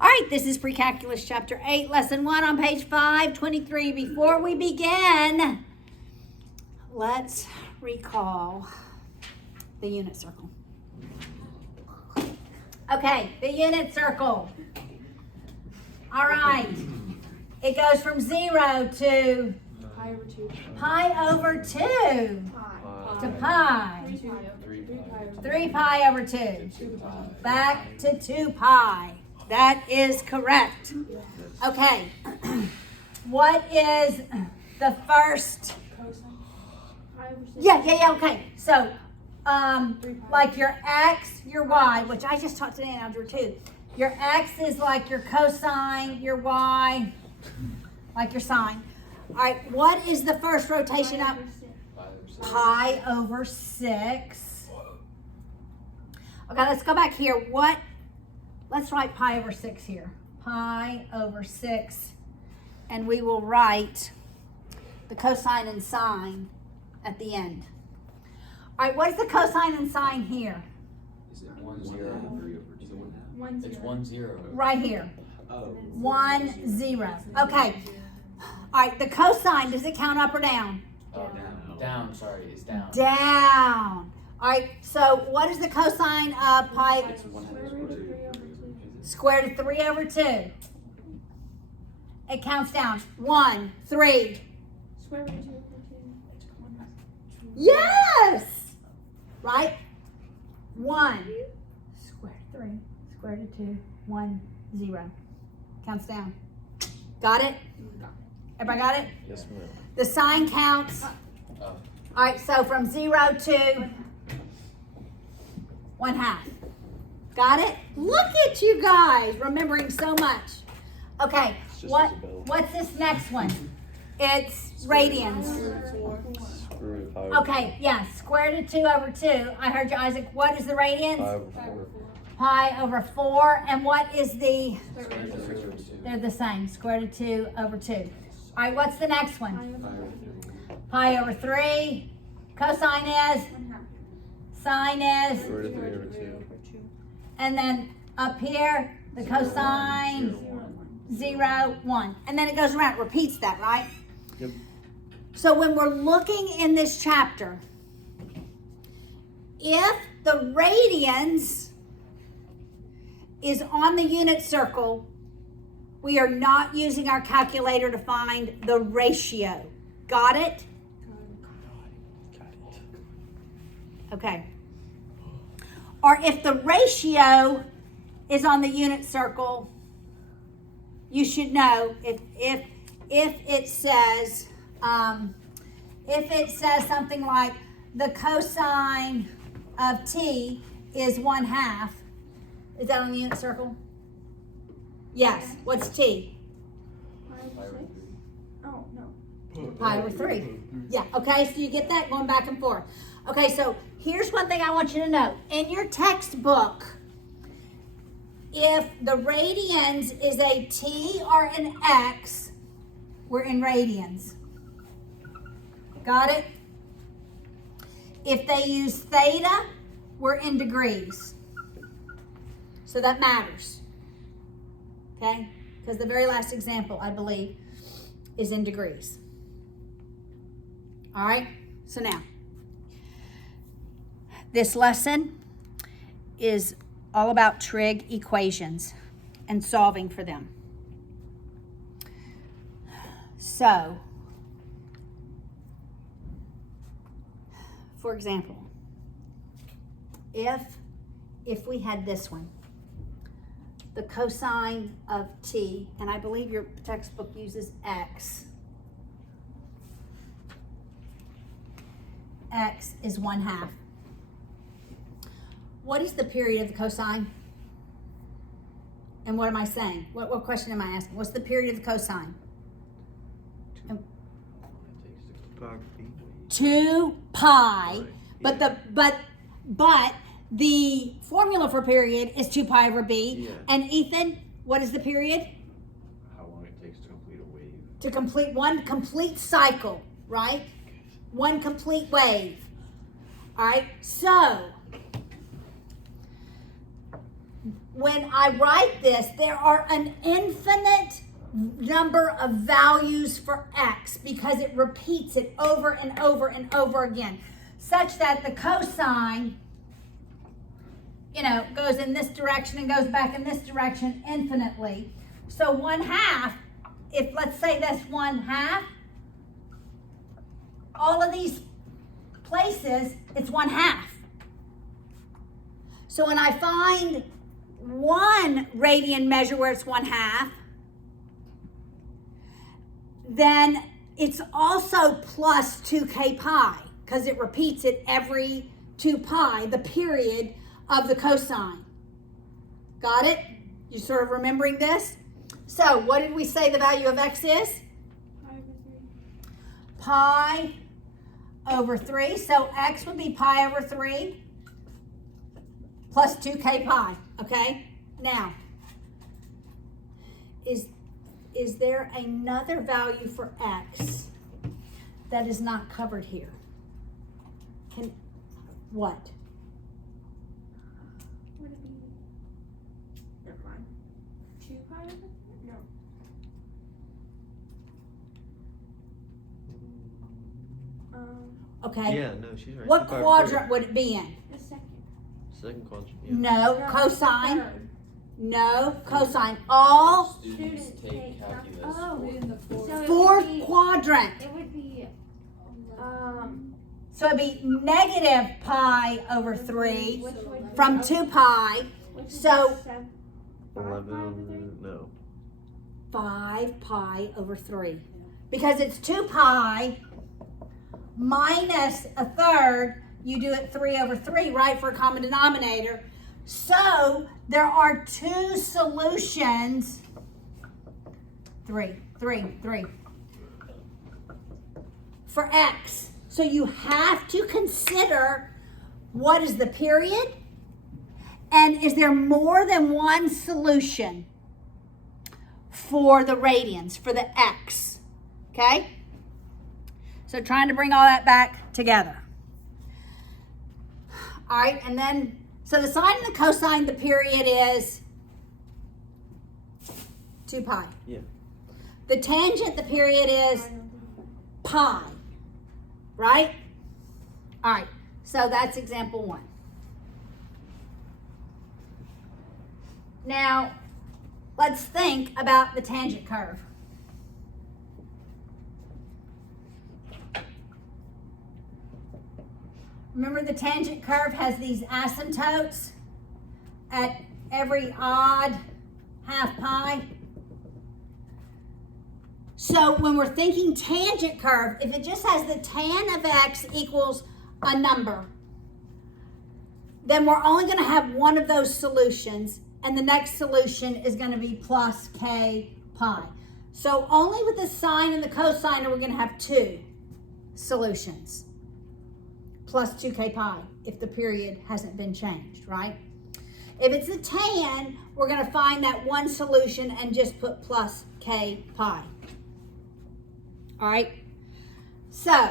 All right, this is Precalculus chapter 8, lesson 1 on page 523. Before we begin, let's recall the unit circle. Okay, the unit circle. All right, it goes from 0 to pi over 2 to pi. 3 pi over 2. Back to 2 pi. That is correct. Okay. What is the first? Yeah, okay. So, like your x, your y, which I just taught today in algebra 2. Your x is like your cosine, your y, like your sine. All right, what is the first rotation up? Pi over 6. Okay, let's go back here. Let's write pi over 6 here. Pi over 6. And we will write the cosine and sine at the end. All right, what is the cosine and sine here? Is it 1, 0? It's 1, 0. Right here. Oh. 1, 0. Okay. All right, the cosine, does it count up or down? Down. Down, sorry, it's down. Down. All right, so what is the cosine of pi? It's 1/2 Square root of 3 over 2. It counts down. 1, 3. Square root of 2 over 2. Yes! Right? 1. Square root of 3. Square root of 2. 1, 0. Counts down. Got it? Everybody got it? Yes, ma'am. The sine counts. All right, so from 0 to 1/2. Got it? Look at you guys remembering so much. Okay, what's this next one? It's radians. Okay, yeah, square root of 2 over 2. I heard you, Isaac. What is the radians? Pi over 4. And what is the? They're the same. Square root of 2 over 2. All right, what's the next one? Pi over 3. Cosine is? Sine is? Square root of 3 over 2. And then up here, the cosine, 0, 1. And then it goes around, it repeats that, right? Yep. So when we're looking in this chapter, if the radians is on the unit circle, we are not using our calculator to find the ratio. Got it? Got it. Okay. Or if the ratio is on the unit circle, you should know if it says something like the cosine of t is 1/2. Is that on the unit circle? Yes. What's t? Oh, no. Pi over 3. Yeah, okay, so you get that going back and forth. Okay, so here's one thing I want you to know. In your textbook, if the radians is a t or an x, we're in radians. Got it? If they use theta, we're in degrees. So that matters. Okay? Because the very last example, I believe, is in degrees. All right? So now, this lesson is all about trig equations and solving for them. So, for example, if we had this one, the cosine of t, and I believe your textbook uses x. X is 1/2. What is the period of the cosine? And what am I saying? What question am I asking? What's the period of the cosine? 2 pi. But the formula for period is 2 pi over b. Yeah. And Ethan, what is the period? How long it takes to complete a wave. To complete one complete cycle, right? One complete wave. All right, so when I write this, there are an infinite number of values for x because it repeats it over and over and over again, such that the cosine, goes in this direction and goes back in this direction infinitely. So 1/2, if let's say that's 1/2, all of these places, it's 1/2. So when I find one radian measure where it's 1/2, then it's also plus 2k pi because it repeats it every 2 pi, the period of the cosine. Got it? You sort of remembering this? So what did we say the value of x is? Pi over 3. So x would be pi over 3 plus 2k pi. Okay? Now, is there another value for x that is not covered here? What? Would it be? Never mind. 2 pi? No. Okay. Yeah, no, she's right. What 2 pi over quadrant would it be in? The second. 3. Second quadrant, yeah. No, cosine. Third. No, cosine. All Students Students take take calculus. oh. in the So fourth it would be, quadrant. it would be, So it'd be negative pi over 3 which would from be, 2 pi. which would so- be 5 pi over 3? 11, no. 5 pi over 3. Because it's 2 pi minus a third. You do it 3 over 3, right, for a common denominator. So there are 2 solutions. 3 for x. So you have to consider what is the period, and is there more than one solution for the radians, for the x, okay? So trying to bring all that back together. All right, and then, so the sine and the cosine, the period is 2 pi. Yeah. The tangent, the period is pi, right? All right, so that's example 1. Now, let's think about the tangent curve. Remember, the tangent curve has these asymptotes at every odd half pi. So when we're thinking tangent curve, if it just has the tan of x equals a number, then we're only going to have one of those solutions, and the next solution is going to be plus k pi. So only with the sine and the cosine are we going to have 2 solutions, plus 2k pi, if the period hasn't been changed, right? If it's a tan, we're going to find that one solution and just put plus k pi. All right? So,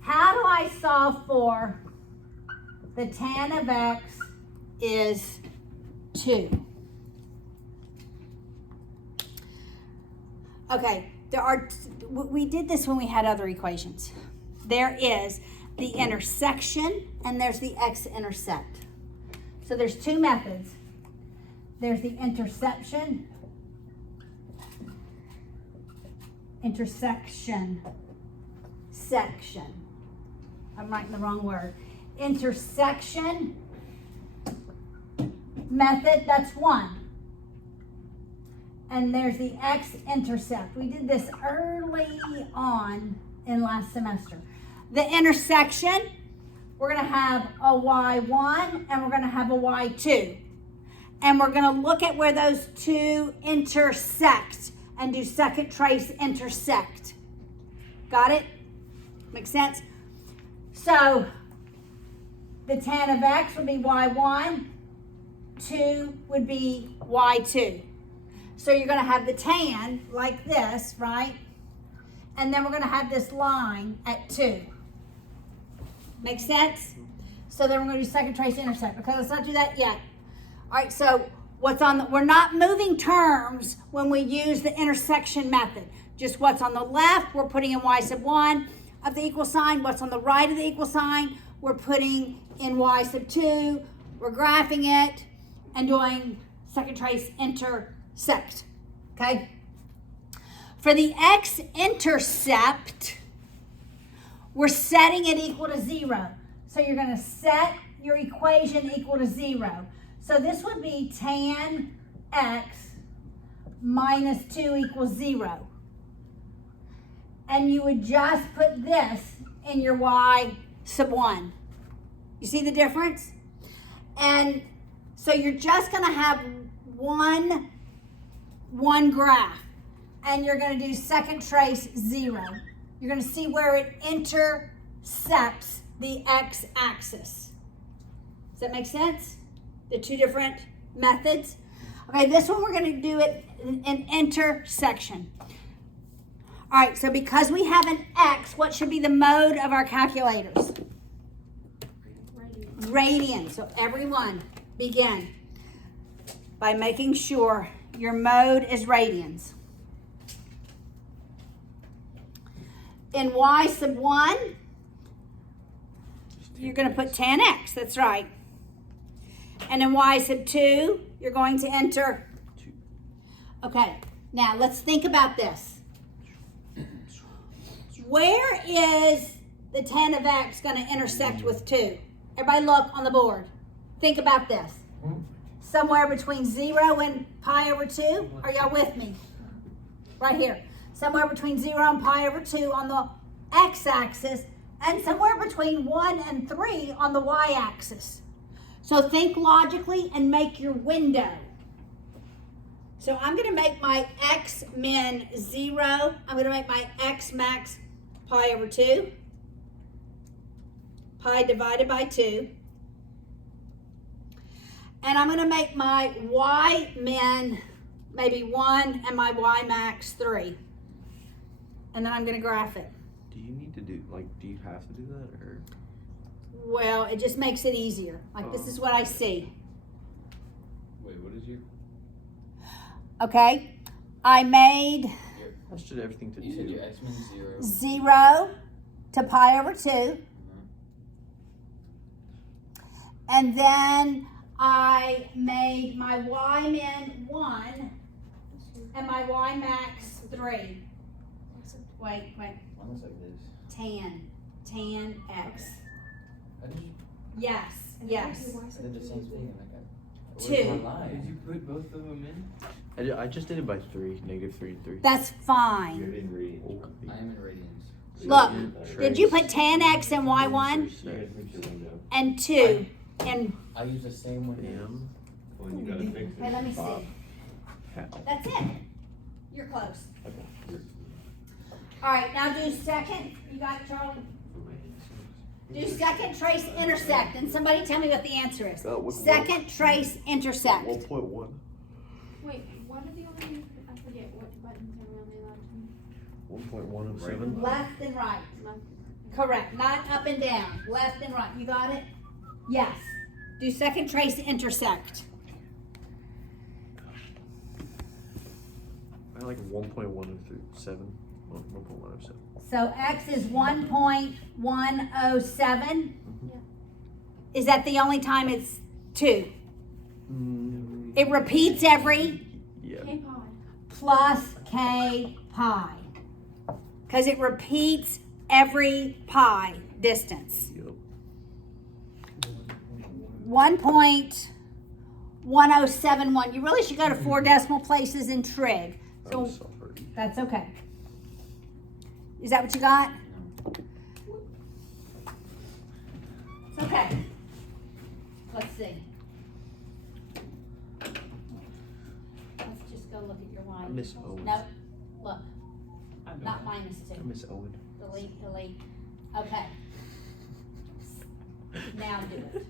how do I solve for the tan of x is 2? Okay, we did this when we had other equations. There is the intersection and there's the x-intercept. So there's 2 methods. There's the intersection section. I'm writing the wrong word. Intersection method, that's 1. And there's the x-intercept. We did this early on in last semester. The intersection, we're going to have a y1 and we're going to have a y2. And we're going to look at where those 2 intersect and do second trace intersect. Got it? Makes sense? So the tan of x would be y1, 2 would be y2. So you're going to have the tan like this, right? And then we're going to have this line at 2. Make sense? So then we're going to do second trace intersect. Okay, let's not do that yet. All right, so we're not moving terms when we use the intersection method. Just what's on the left, we're putting in y sub 1 of the equal sign. What's on the right of the equal sign, we're putting in y sub 2. We're graphing it and doing second trace intersect, okay? For the x-intercept, we're setting it equal to 0. So you're going to set your equation equal to 0. So this would be tan x minus 2 equals 0. And you would just put this in your y sub 1. You see the difference? And so you're just going to have one graph. And you're going to do second trace 0. You're going to see where it intercepts the x-axis. Does that make sense? The two different methods. Okay, this one we're going to do it in intersection. All right, so because we have an x, what should be the mode of our calculators? Radian. So everyone begin by making sure your mode is radians. In y sub 1, you're going to put tan x, that's right. And in y sub 2, you're going to enter 2. Okay, now let's think about this. Where is the tan of x going to intersect with 2? Everybody look on the board. Think about this. Somewhere between 0 and pi over 2. Are y'all with me? Right here. Somewhere between 0 and pi over 2 on the x-axis, and somewhere between 1 and 3 on the y-axis. So think logically and make your window. So I'm going to make my x min 0. I'm going to make my x max pi over 2. Pi divided by 2. And I'm going to make my y min maybe 1 and my y max 3. And then I'm going to graph it. Do you need to do, do you have to do that, or? Well, it just makes it easier. This is what I see. Wait, what is your? Okay, I made I should everything to You said 2. your x means 0. 0 to pi over 2. And then I made my y min 1 and my y max 3. Wait. Almost like this. Tan x. I did you? Yes. I did the same thing. And I got. 2. Where's my line? Did you put both of them in? I just did it by 3, negative 3 and 3. That's fine. I am in radians. Look, did you put tan x in y1 and 2 and I use the same one. M. okay, let me see. That's it. You're close. All right, now do second. You got it, Charlie? Do second trace intersect. And somebody tell me what the answer is. Second trace intersect. 1.1. Wait, what are the only, I forget what buttons are really allowed to 1.107. Left and right. left. Correct. Not up and down. Left and right. You got it? Yes. Do second trace intersect. I like 1.107. 1.107. So x is 1.107. Yeah. Is that the only time it's 2? It repeats every Yeah. K pi. plus k pi. Because it repeats every pi distance. Yep. 1.1071. You really should go to 4 decimal places in trig. So I'm sorry. that's okay. Is that what you got? It's okay. Let's see. Let's just go look at your line. Miss Owen. Nope. Look. Not minus 2. Miss Owen. Delete. Okay. Now do it.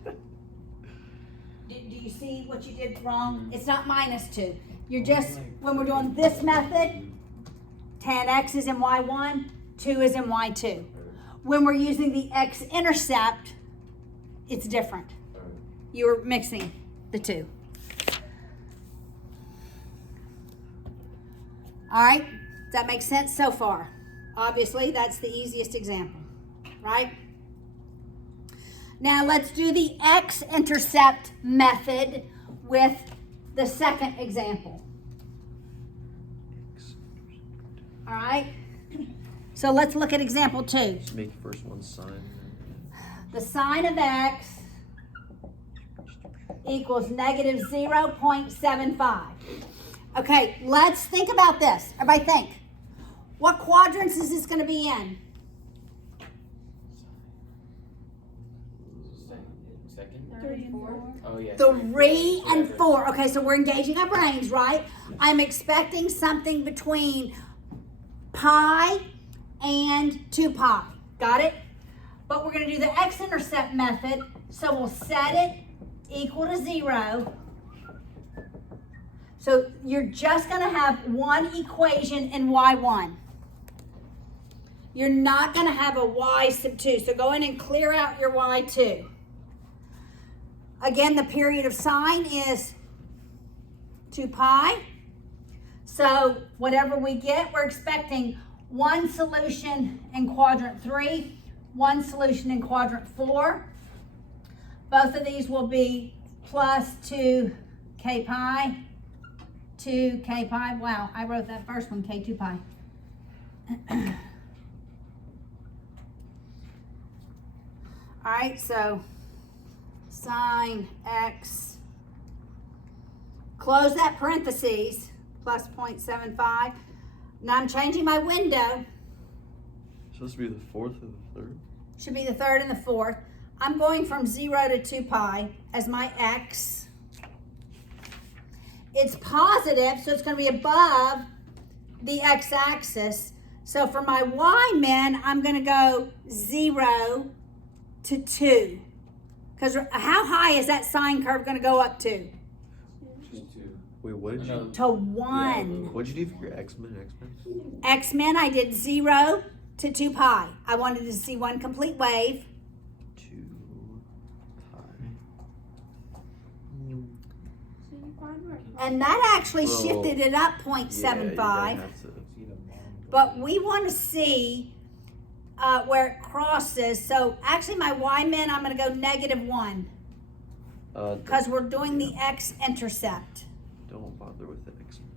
Do you see what you did wrong? It's not minus 2. You're just, when we're doing this method, tan x is in y1, 2 is in y2. When we're using the x-intercept, it's different. You're mixing the two. All right, does that make sense so far? Obviously, that's the easiest example, right? Now let's do the x-intercept method with the second example. All right, so let's look at example 2. Just make the first one sine. The sine of x equals negative 0.75. Okay, let's think about this. Everybody think. What quadrants is this going to be in? Second? Third and fourth. Oh, yeah. 3 and 4. Okay, so we're engaging our brains, right? I'm expecting something between pi and 2 pi. Got it? But we're going to do the x-intercept method, so we'll set it equal to 0. So you're just going to have one equation in y1. You're not going to have a y sub 2. So go in and clear out your y2. Again, the period of sine is 2 pi. So whatever we get, we're expecting one solution in quadrant 3, one solution in quadrant 4. Both of these will be plus 2k pi, 2k pi. Wow, I wrote that first one, k2 pi. All right, so sine x, close that parentheses, plus 0.75. Now I'm changing my window. Supposed to be the fourth or the third? Should be the third and the fourth. I'm going from 0 to 2 pi as my x. It's positive, so it's going to be above the x-axis. So for my y-min, I'm going to go 0 to 2. Because how high is that sine curve going to go up to? Just 2. Wait, what did you? To 1. What'd you do for your x-min? X-min? X-min, I did 0 to 2 pi. I wanted to see one complete wave. 2 pi. So you find where. And that actually Well, shifted it up Yeah, 0.75. you're gonna have to. But we want to see where it crosses. So actually my y-min, I'm going to go -1. Because we're doing the x-intercept. Don't bother with the x-min.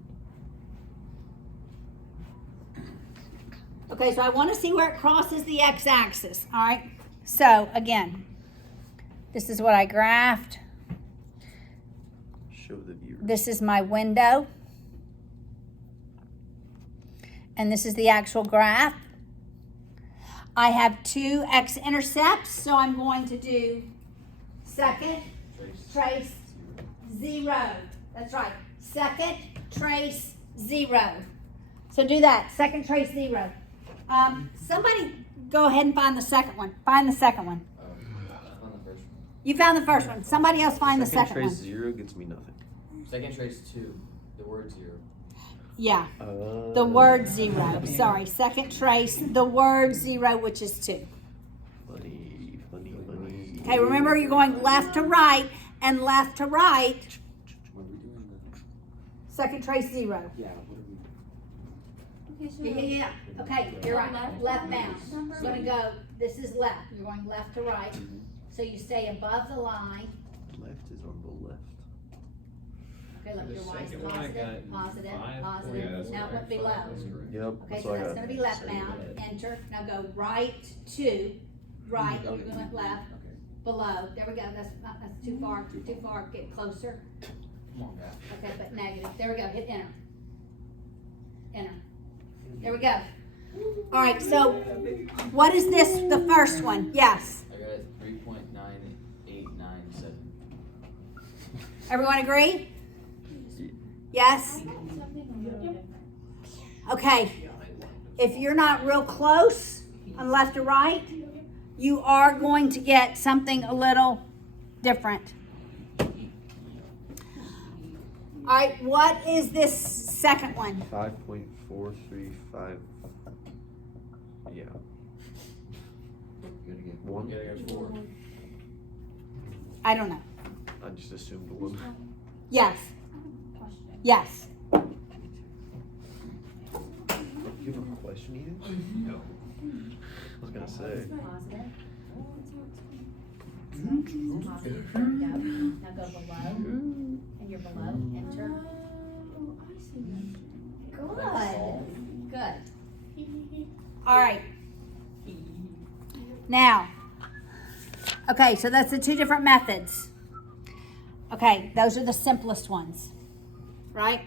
Okay, so I want to see where it crosses the x-axis. All right. So again, this is what I graphed. Show the viewer. This is my window. And this is the actual graph. I have 2 x-intercepts, so I'm going to do second, trace 0. That's right. Second, trace 0. So do that. Second, trace 0. Somebody go ahead and find the second one. Find the second one. On the first one. You found the first one. Somebody else find the second trace one. 0 gets me nothing. Second trace 2. The word 0. Yeah. The word 0. Sorry. Second trace, the word 0, which is 2. Funny. Okay, remember you're going left to right and left to right. What are we doing then? Second trace 0. Yeah, what are we? Okay, so Yeah. Okay, you're right. Left bound. Number. You're going to go, this is left. You're going left to right. So you stay above the line. Left is on the left. Okay, look, The your y is second one I positive, got positive, five. positive. Oh, yeah, that's Now it went correct. below. That's correct. Yep. Okay, so that's going to be left bound. Enter. Now go right to right. You're going left. Okay. Below. There we go. That's too far. Too far. Get closer. Come on, guys. Okay, but negative. There we go. Hit enter. Enter. There we go. All right, so what is this, the first one? Yes. I got it 3.9897. Everyone agree? Yes? I got something a little different. Okay. If you're not real close on left or right, you are going to get something a little different. All right, what is this second one? 5.435. Yeah. You gotta get One. You gotta get 4. I don't know. I just assumed one. Yes. Question. Yes. needed? No. I was gonna say. Positive. Positive, there we go. Now go below, and you're below, enter. Oh, I see what Good. All right. Now, okay, so that's the two different methods. Okay, those are the simplest ones, right?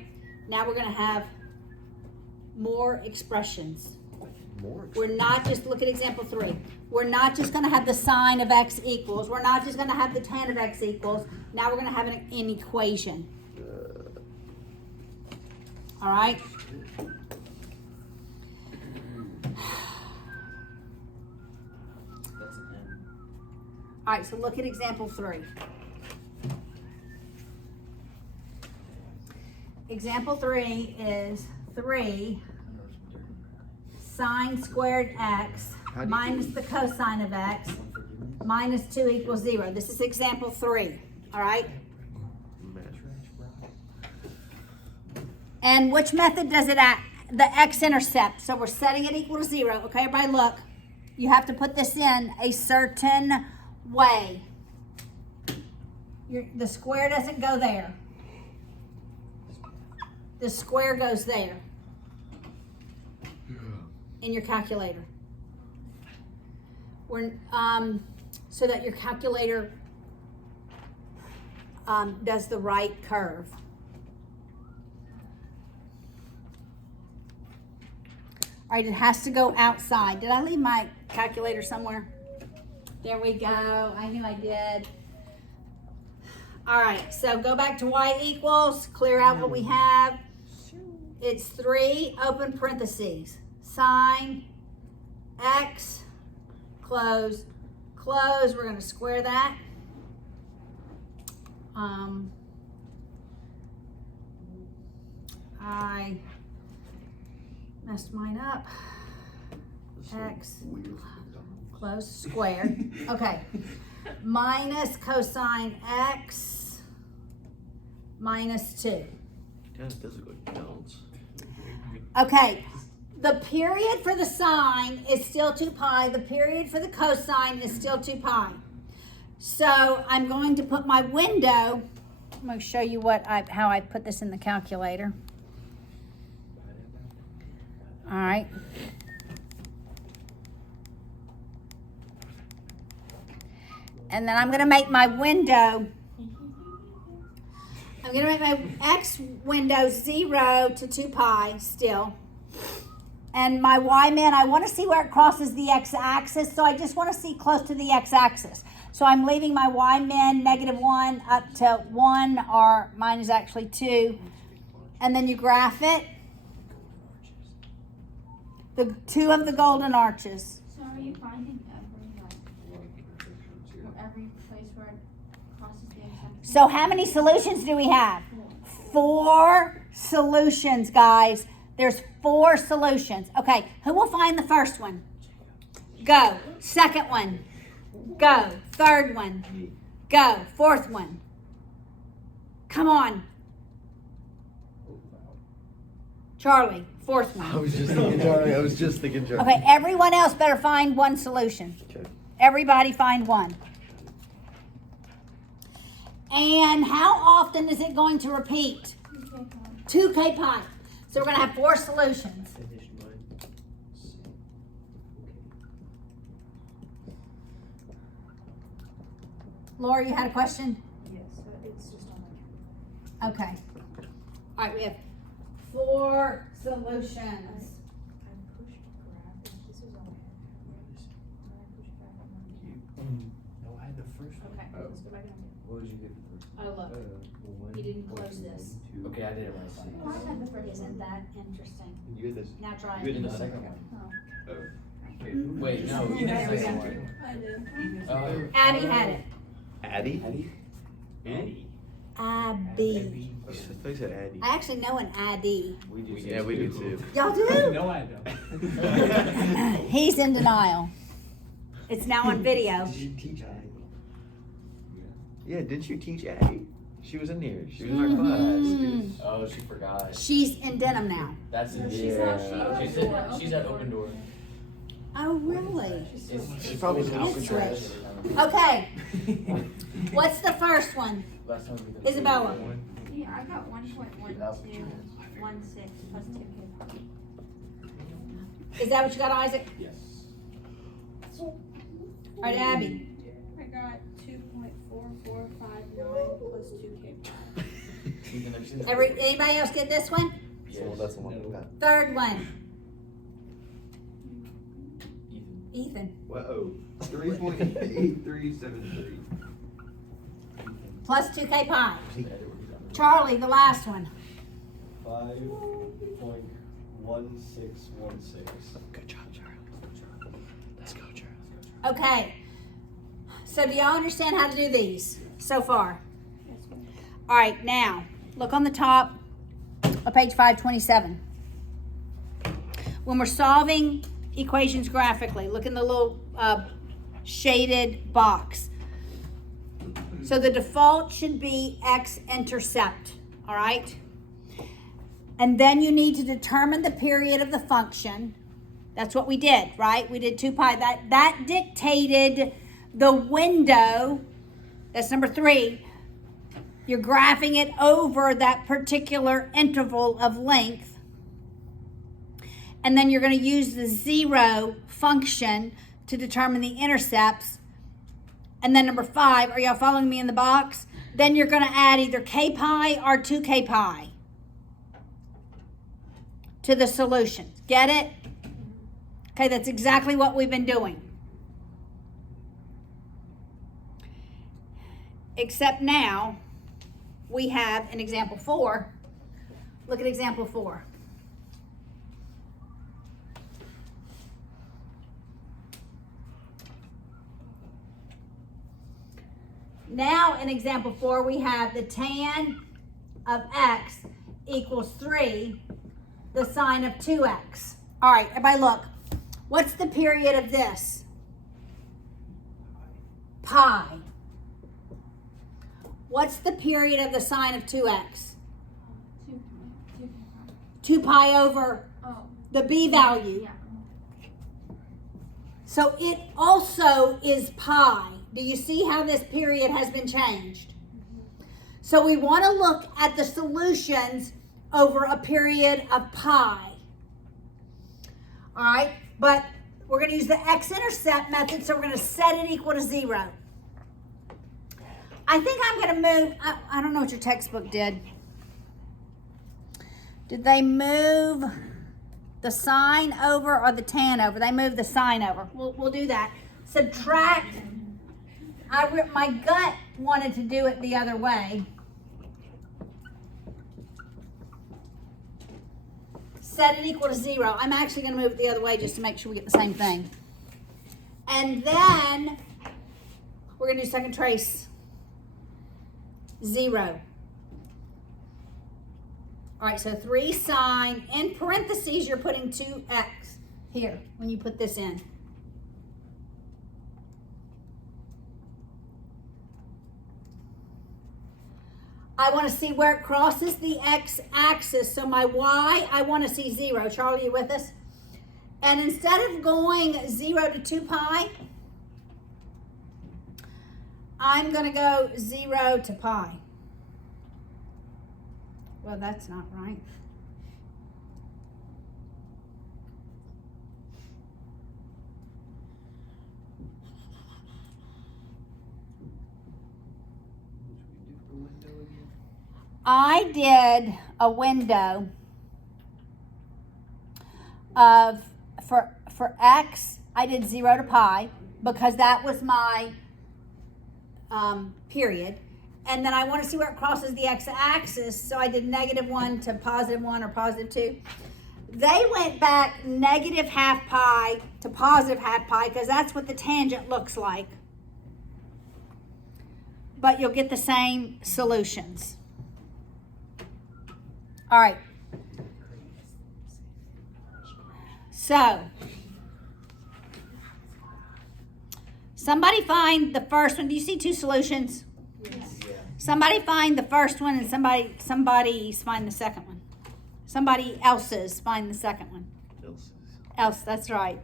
Now we're gonna have more expressions. More. We're not just, look at example 3. We're not just gonna have the sine of x equals. We're not just gonna have the tan of x equals. Now we're gonna have an equation. All right? That's an M. All right, so look at example 3. Example 3 is 3 sine squared x minus the cosine of x minus 2 equals 0. This is example 3, all right? And which method does it at? The x-intercept. So we're setting it equal to 0. Okay, everybody look. You have to put this in a certain way. The square doesn't go there. The square goes there in your calculator. So that your calculator does the right curve. All right, it has to go outside. Did I leave my calculator somewhere? There we go. I knew I did. All right, so go back to y equals, clear out what we have. It's 3, open parentheses, sine x, close, close. We're going to square that. I messed mine up. X, close, square. Okay. Minus cosine x minus 2. Yeah, it does look like counts. Okay. The period for the sine is still 2 pi. The period for the cosine is still 2 pi. So I'm going to put my window. I'm going to show you how I put this in the calculator. All right. And then I'm going to make my window. I'm going to make my x window 0 to 2 pi still. And my y min, I want to see where it crosses the x-axis, so I just want to see close to the x-axis. So I'm leaving my y min -1 up to 1, or mine is actually 2. And then you graph it. The 2 of the golden arches. So are you finding every place where it crosses the x-axis? So how many solutions do we have? 4 solutions, guys. There's 4 solutions. Okay, who will find the first one? Go. Second one. Go. Third one. Go. Fourth one. Come on. Charlie, fourth one. I was just thinking Charlie. Okay, everyone else better find one solution. Okay. Everybody find one. And how often is it going to repeat? 2k pi. So we're going to have 4 solutions. Finish mine. Laura, you had a question? Yes, it's just on Okay. All right, we have 4 solutions. I pushed graph, this is all I had. No, I had the first one. Okay, let's go back and do What did you get the first Oh, look. one? You didn't close this. Okay, I did it last it. night. Oh, I had the first Isn't that interesting? You had this. Now try You it. had the second one. Oh. Oh. Wait, no, you did the second one. I did. Abby had it. Addie? Addie. Abby. I thought you said Addie. I actually know an ID. We do. Yeah, we do too. Y'all do? No, I don't. He's in denial. It's now on video. Did you teach Addie? Yeah, didn't you teach Addie? She was in here. She was in our Mhm. class. Oh, Oh, she forgot. She's in Denham now. That's it. She's She's at Open Door. Oh, really? She probably It's knows. rich. Okay. What's the first one? Last time we did Isabella. Yeah, I got 1.1216 plus 2k. Is that what you got, Isaac? Yes. All right, Abby. I got 2.4459 plus 2k. Anybody else get this one? So that's the one we got. Third one. Ethan. Whoa. 3.8373. Plus 2k pi. Charlie, the last one. 5.1616. Good job, Charlie. Let's go, Charlie. Okay. So do y'all understand how to do these so far? All right, now look on the top of page 527. When we're solving equations graphically, look in the little shaded box. So the default should be x-intercept, all right? And then you need to determine the period of the function. That's what we did, right? We did 2 pi. That dictated the window. That's number 3. You're graphing it over that particular interval of length. And then you're going to use the 0 function to determine the intercepts. And then number 5, are y'all following me in the box? Then you're going to add either k pi or 2k pi to the solution. Get it? Okay, that's exactly what we've been doing. Except now we have an example 4. Look at example 4. Now in example 4, we have the tan of x equals 3, the sine of 2x. All right, everybody look. What's the period of this? Pi. What's the period of the sine of 2x? 2 pi over the b value. Yeah. So it also is pi. Do you see how this period has been changed? So we want to look at the solutions over a period of pi. All right, but we're going to use the x-intercept method, so we're going to set it equal to 0. I think I'm going to move, I don't know what your textbook did. Did they move the sine over or the tan over? They moved the sine over. We'll do that. Subtract. My gut wanted to do it the other way. Set it equal to 0. I'm actually going to move it the other way just to make sure we get the same thing. And then we're going to do second trace 0. All right, so 3 sine, in parentheses, you're putting 2x here when you put this in. I want to see where it crosses the x-axis. So my y, I want to see 0. Charlie, you with us? And instead of going 0 to 2 pi, I'm going to go 0 to pi. Well, that's not right. I did a window of, for x, I did 0 to pi because that was my period. And then I want to see where it crosses the x-axis, so I did -1 to +1 or +2. They went back -½ pi to +½ pi because that's what the tangent looks like. But you'll get the same solutions. All right. So, somebody find the first one. Do you see 2 solutions? Yes. Somebody find the first one and somebody find the second one. Somebody else's find the second one. Else, that's right.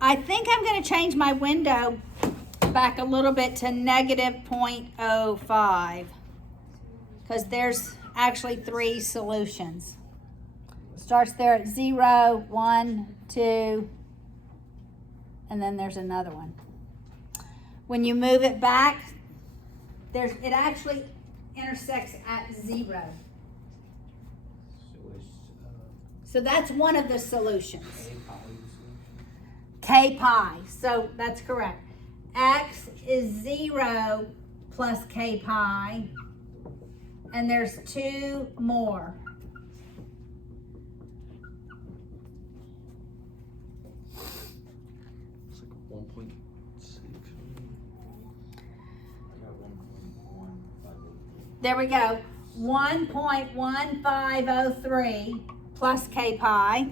I think I'm going to change my window back a little bit to negative 0.05 because there's actually 3 solutions. Starts there at 0, 1, 2, and then there's another one. When you move it back, it actually intersects at 0. So that's one of the solutions. K pi, so that's correct. X is 0 plus K pi, and there's 2 more. It's like 1.6. There we go. 1.1503 plus K pi.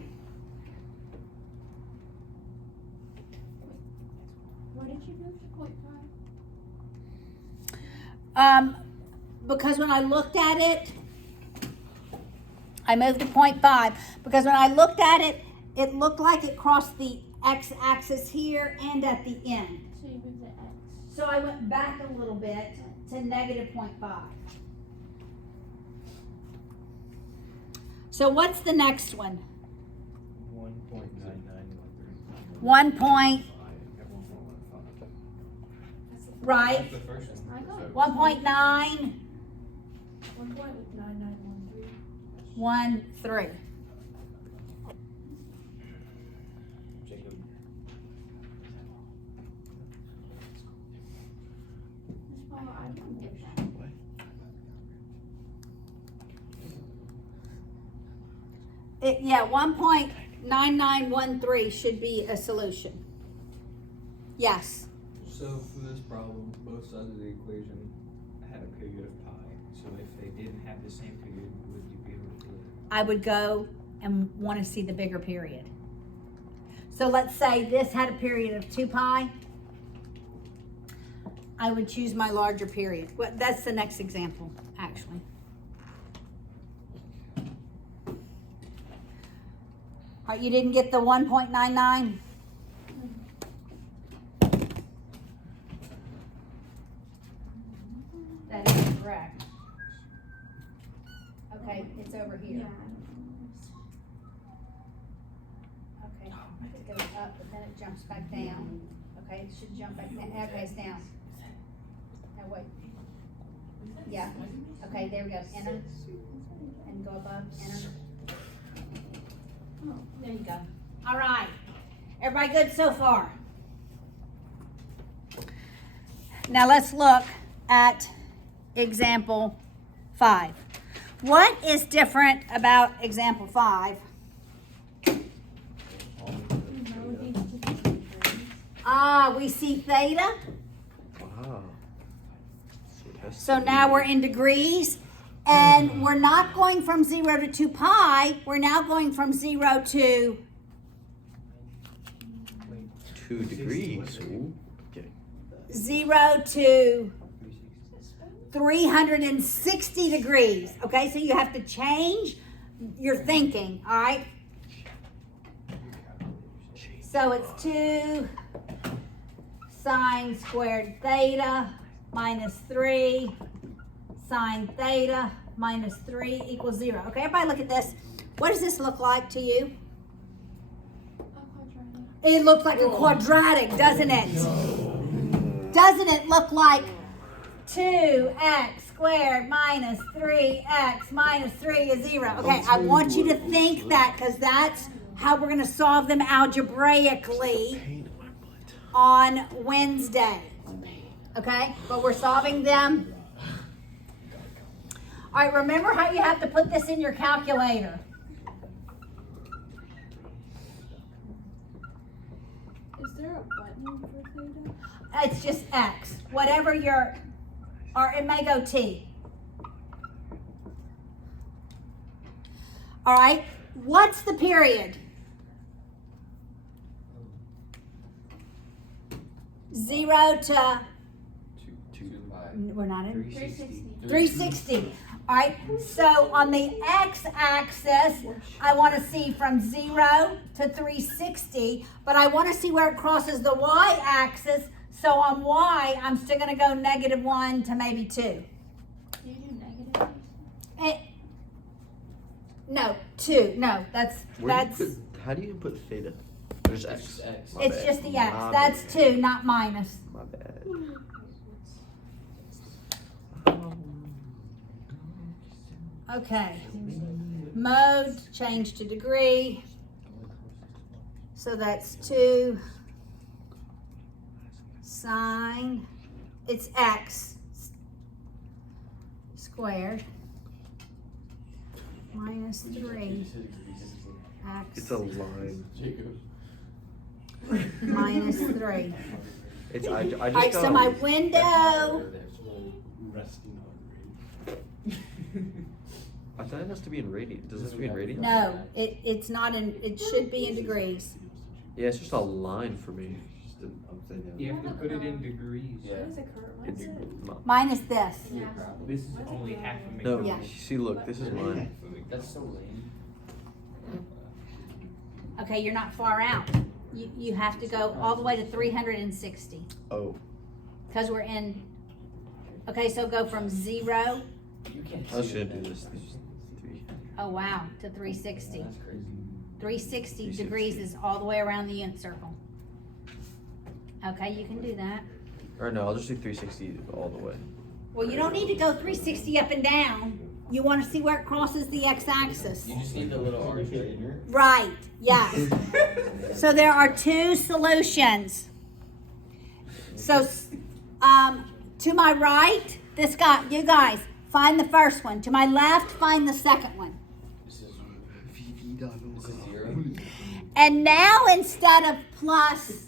What did you move to 0.5? Because when I looked at it, I moved to 0.5 because when I looked at it, it looked like it crossed the x-axis here and at the end. So you moved to X. So I went back a little bit to negative 0.5. So what's the next one? 1.9913. 1 point, right? That's the first I got it. 1.913. 1.9913. Jacob. Oh, I didn't get that. Yeah, 1.9913 should be a solution. Yes. So for this problem, both sides of the equation had a period of pi. So if they didn't have the same period, would you be able to do it? I would go and want to see the bigger period. So let's say this had a period of 2 pi. I would choose my larger period. Well, that's the next example, actually. All right, you didn't get the 1.99? That is correct. Okay, it's over here. Yeah. Okay, it goes up, but then it jumps back down. Okay, it should jump back down. Okay, it's down. Now wait. Yeah. Okay, there we go. Enter. And go above. Enter. Oh, There you go. All right. Everybody good so far? Now let's look at example 5. What is different about example 5? We see theta. Wow. So now we're in degrees. And we're not going from 0 to 2 pi. We're now going from 0 to 2 degrees. Ooh. Okay. 0 to 360 degrees. Okay, so you have to change your thinking, all right? So it's 2 sine squared theta minus 3 sine theta minus 3 equals 0. Okay, everybody look at this. What does this look like to you? a quadratic. It looks like a quadratic, doesn't it? Doesn't it look like 2x squared minus 3x minus 3 is 0? Okay, I want you to think that because that's how we're going to solve them algebraically on Wednesday. Okay, but we're solving them. All right, remember how you have to put this in your calculator. Is there a button for theta? It's just X. Whatever or it may go T. All right, what's the period? 0 to, Two pi. we're not in, 360. 360. All right, so on the x-axis, I want to see from 0 to 360, but I want to see where it crosses the y-axis. So on y, I'm still going to go -1 to maybe 2. Do you do negative? No, 2. No, that's How do you put theta? There's It's x. just X. My it's bad. just the x. My That's bad. 2, not minus. My bad. Okay. Mode, change to degree. So that's 2. Sine, it's x squared minus 3 It's x a line. Jacob. minus 3. It's I just All right, so got- my window, Resting on I thought it has to be in radians. Does it have to be in radians? no, it's not in, it should be in degrees. Yeah, it's just a line for me. You have to put it in degrees. Yeah. It's Minus this. Yeah. This is only half a no. meter. Yeah. See, look, this is mine. That's so lame. Okay, you're not far out. You have to go all the way to 360 Oh, because we're in, okay, so go from 0, You can't. I was see gonna that. do this. These three. oh wow, to 360. That's crazy. 360 degrees is all the way around the unit circle. Okay, you can do that. Or no, I'll just do 360 all the way. Well, you don't need to go 360 up and down. You want to see where it crosses the x-axis. You just need the little arch right here. Right, yes. So there are 2 solutions. So, to my right, this guy, you guys, find the first one. To my left, find the second one. This is 0. And now instead of plus,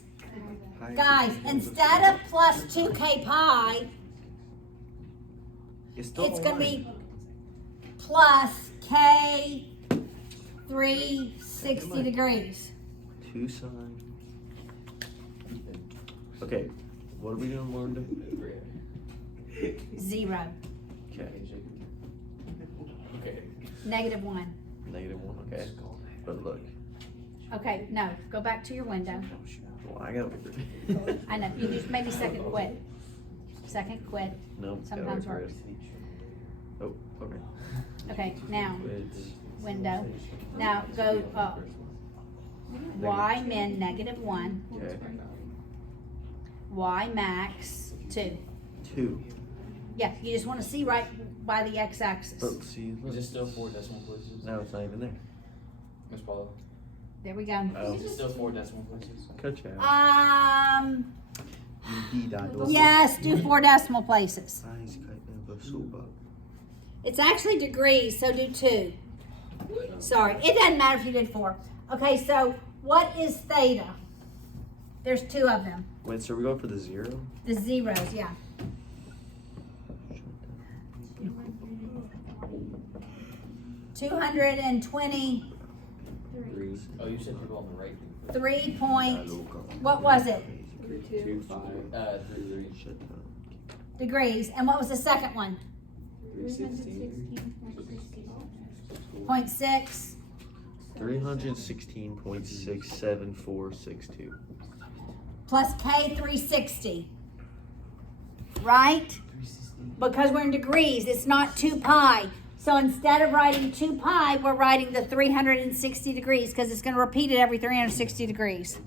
guys, instead of plus 2k pi, It's still it's a going to line. be plus k 360 degrees. 2 sine. Okay, what are we gonna learn to? 0. Okay, Okay. -1. -1. Okay, but look. Okay, no, go back to your window. Well, I gotta wait for I know, you just maybe second quit. Second quit. No, Sometimes works. Oh, okay. Okay, now, It's window. Now go up. Y min -1. okay. Y max 2. 2. Yeah, you just want to see right by the x-axis. But see, Is look. it still 4 decimal places? No, it's not even there. Miss Paula. There we go. Oh. Is it still 4 decimal places? Cut you out. Yes, do 4 decimal places. Super. It's actually degrees, so do 2. Sorry, it doesn't matter if you did 4. Okay, so what is theta? There's 2 of them. Wait, so we're going for the 0? The zeros, yeah. 223 Oh, you said you're on the right. point, what was it? 2, 5. 3, 3. Degrees. And what was the second one? 0.6. 316.67462. Plus K 360. Right? Because we're in degrees, it's not 2 pi. So instead of writing 2 pi, we're writing the 360 degrees because it's going to repeat it every 360 degrees.